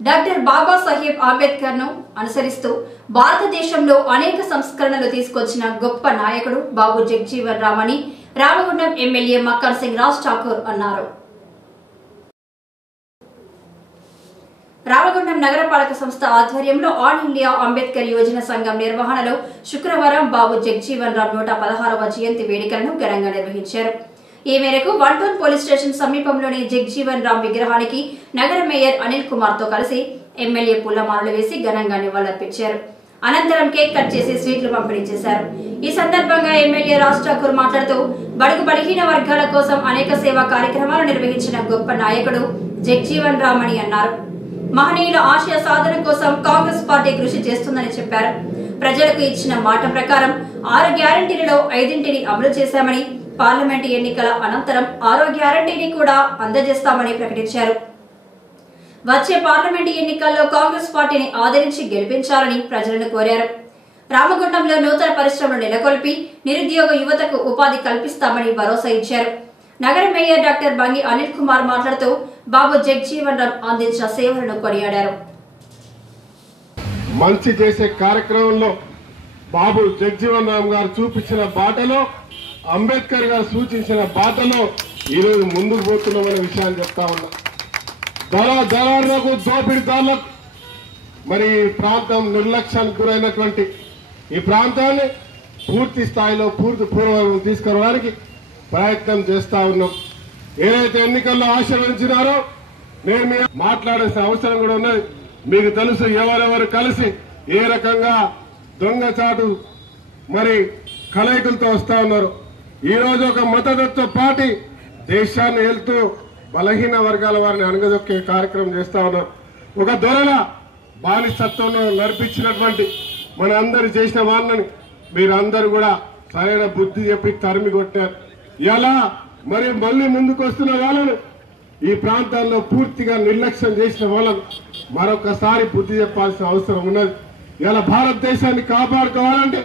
Doctor Babasaheb Ambedkar ను అనుసరిస్తూ భారతదేశంలో అనేక సంస్కరణలు తీసుకొచ్చిన గొప్ప నాయకుడు బాబు జగజీవన్ రామ్ అని రామగుండం ఎమ్మెల్యే మక్కన్ సింగ్ రాజ్ ఠాకూర్ అన్నారు. రామగుండం నగరపాలక సంస్థ ఆధ్వర్యంలో ఆల్ ఇండియా అంబేద్కర్ యోజన సంఘం నిర్వహణలో శుక్రవారం బాబు జగజీవన్ రామ్ 116వ జయంతి వేడుకలను ఘనంగా నిర్వహించారు. ఈ మేరకు 1 టౌన్ పోలీస్ స్టేషన్ సమీపంలోని జగజీవన్ రామ్ విగ్రహానికి నగర మేయర్ అనిల్ కుమార్ తో కలిసి ఎమ్మెల్యే పూలమాలలు వేసి ఘనంగా నివాళులర్పించారు. అనంతరం కేక్ కట్ చేసి స్వీట్లు పంపిణీ చేశారు. ఈ సందర్భంగా ఎమ్మెల్యే రాజ్ ఠాకూర్ మాట్లాడుతూ బడుగు బలహీన వర్గాల కోసం అనేక సేవా కార్యక్రమాలు నిర్వహించిన గొప్ప నాయకుడు జగజీవన్ రామ్ అని అన్నారు. మహనీయుల ఆశయ సాధన కోసం కాంగ్రెస్ పార్టీ కృషి చేస్తుందని చెప్పారు. ప్రజలకు ఇచ్చిన మాట ప్రకారం 6 గ్యారంటీలలో 5ంటిని అమలు చేశామని, పార్లమెంటు ఎన్నికల అనంతరం 6వ గ్యారంటీని కూడా అందజేస్తామని ప్రకటించారు. వచ్చే పార్లమెంటు ఎన్నికల్లో కాంగ్రెస్ పార్టీని ఆదరించి గెలిపించాలని ప్రజలను కోరారు. రామగుండంలో నూతన పరిశ్రమలు నెలకొల్పి నిరుద్యోగ యువతకు ఉపాధి కల్పిస్తామని భరోసా ఇచ్చారు. నగర మేయర్ డాక్టర్ బంగి అనిల్ కుమార్ మాట్లాడుతూ బాబు జగజీవన్ రామ్ అందించిన సేవలను కొనియాడారు. మంచి చేసే కార్యక్రమంలో బాబు జగజీవన్ రామ్ గారు చూపించిన బాటలో, అంబేద్కర్ గారు సూచించిన బాటలో ఈరోజు ముందుకు పోతున్నామనే విషయాన్ని చెప్తా ఉన్నా. దళారులకు, దోపిడీదారులకు మరి ప్రాంతం నిర్లక్ష్యానికి గురైనటువంటి ఈ ప్రాంతాన్ని పూర్తి స్థాయిలో పూర్వవైపు తీసుకురావడానికి ప్రయత్నం చేస్తా ఉన్నాం. ఏదైతే ఎన్నికల్లో ఆశీర్వదించినారో నేను మాట్లాడాల్సిన అవసరం కూడా ఉన్నది. మీకు తెలుసు ఎవరెవరు కలిసి ఏ రకంగా దొంగచాటు మరి కలయికలతో వస్తా ఉన్నారు. ఈ రోజు ఒక మతతత్వ పార్టీ దేశాన్ని వెళ్తూ బలహీన వర్గాల వారిని అణగదొక్కే కార్యక్రమం చేస్తా ఉన్నారు. ఒక దొరల బానిసత్వంలో నడిపించినటువంటి మన అందరు చేసిన వాళ్ళని మీరందరూ కూడా సరైన బుద్ధి చెప్పి తరిమి కొట్టారు. ఎలా మరి మళ్ళీ ముందుకు వస్తున్న వాళ్ళను, ఈ ప్రాంతాల్లో పూర్తిగా నిర్లక్ష్యం చేసిన వాళ్ళను మరొకసారి బుద్ధి చెప్పాల్సిన అవసరం ఉన్నది. ఇలా భారతదేశాన్ని కాపాడుకోవాలంటే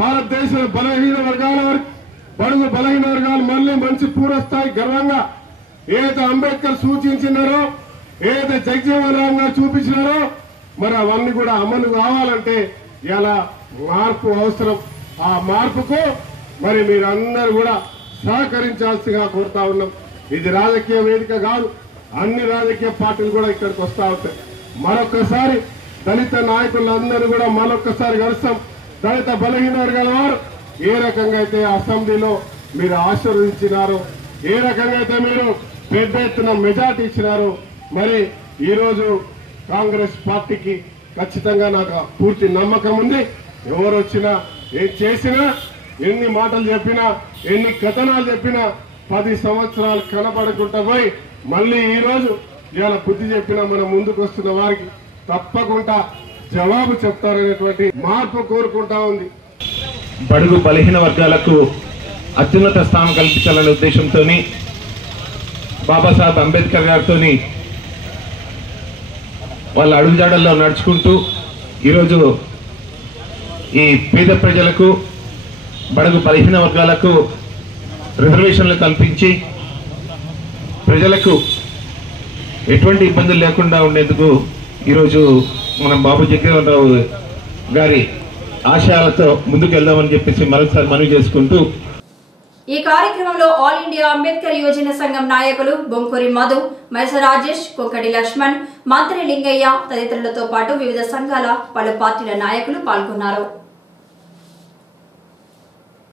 భారతదేశంలో బలహీన వర్గాల వరకు, బడుగు బలహీన వర్గాలు మళ్ళీ మంచి పూర్వస్థాయి గర్వంగా ఏదైతే అంబేద్కర్ సూచించినారో, ఏదైతే జగజీవన్ రామ్ గారు చూపించినారో మరి అవన్నీ కూడా అమలు కావాలంటే ఇలా మార్పు అవసరం. ఆ మార్పుకు మరి మీరందరూ కూడా సహకరించాల్సిగా కోరుతా ఉన్నాం. ఇది రాజకీయ వేదిక కాదు, అన్ని రాజకీయ పార్టీలు కూడా ఇక్కడికి వస్తా ఉంటాయి. మరొకసారి దళిత నాయకులందరూ కూడా మరొకసారి కలుస్తాం. దళిత బలహీన వర్గాల వారు ఏ రకంగా అయితే అసెంబ్లీలో మీరు ఆశీర్వదించినారో, ఏ రకంగా అయితే మీరు పెద్ద ఎత్తున మెజార్టీ ఇచ్చినారో, మరి ఈరోజు కాంగ్రెస్ పార్టీకి ఖచ్చితంగా నాకు పూర్తి నమ్మకం ఉంది. ఎవరు వచ్చినా, ఏం చేసినా, ఎన్ని మాటలు చెప్పినా, ఎన్ని కథనాలు చెప్పినా 10 సంవత్సరాలు కనపడకుండా పోయి మళ్ళీ ఈ రోజు ఇవాళ బుద్ధి చెప్పినా మన ముందుకు వస్తున్న వారికి తప్పకుండా జవాబు చెప్తారనేటువంటి మార్పు కోరుకుంటా ఉంది. బడుగు బలహీన వర్గాలకు అత్యున్నత స్థానం కల్పించాలనే ఉద్దేశంతో బాబాసాహెబ్ అంబేద్కర్ గారితో వాళ్ళ అడుగుజాడల్లో నడుచుకుంటూ ఈరోజు ఈ పేద ప్రజలకు, బడుగు బలహీన వర్గాలకు రిజర్వేషన్లు కల్పించి ప్రజలకు ఎటువంటి ఇబ్బందులు లేకుండా ఉండేందుకు ఈరోజు మనం బాబు జగజీవన్ రామ్ గారి ఆశయాలతో ముందుకు వెళ్దామని చెప్పేసి మరొకసారి మనవి చేసుకుంటూ ఈ కార్యక్రమంలో ఆల్ ఇండియా అంబేద్కర్ యోజన సంఘం నాయకులు బొంకూరి మధు, మైస రాజేష్, కొంకటి లక్ష్మణ్, మంత్రి లింగయ్య తదితరులతో పాటు వివిధ సంఘాల పలు పార్టీల నాయకులు పాల్గొన్నారు.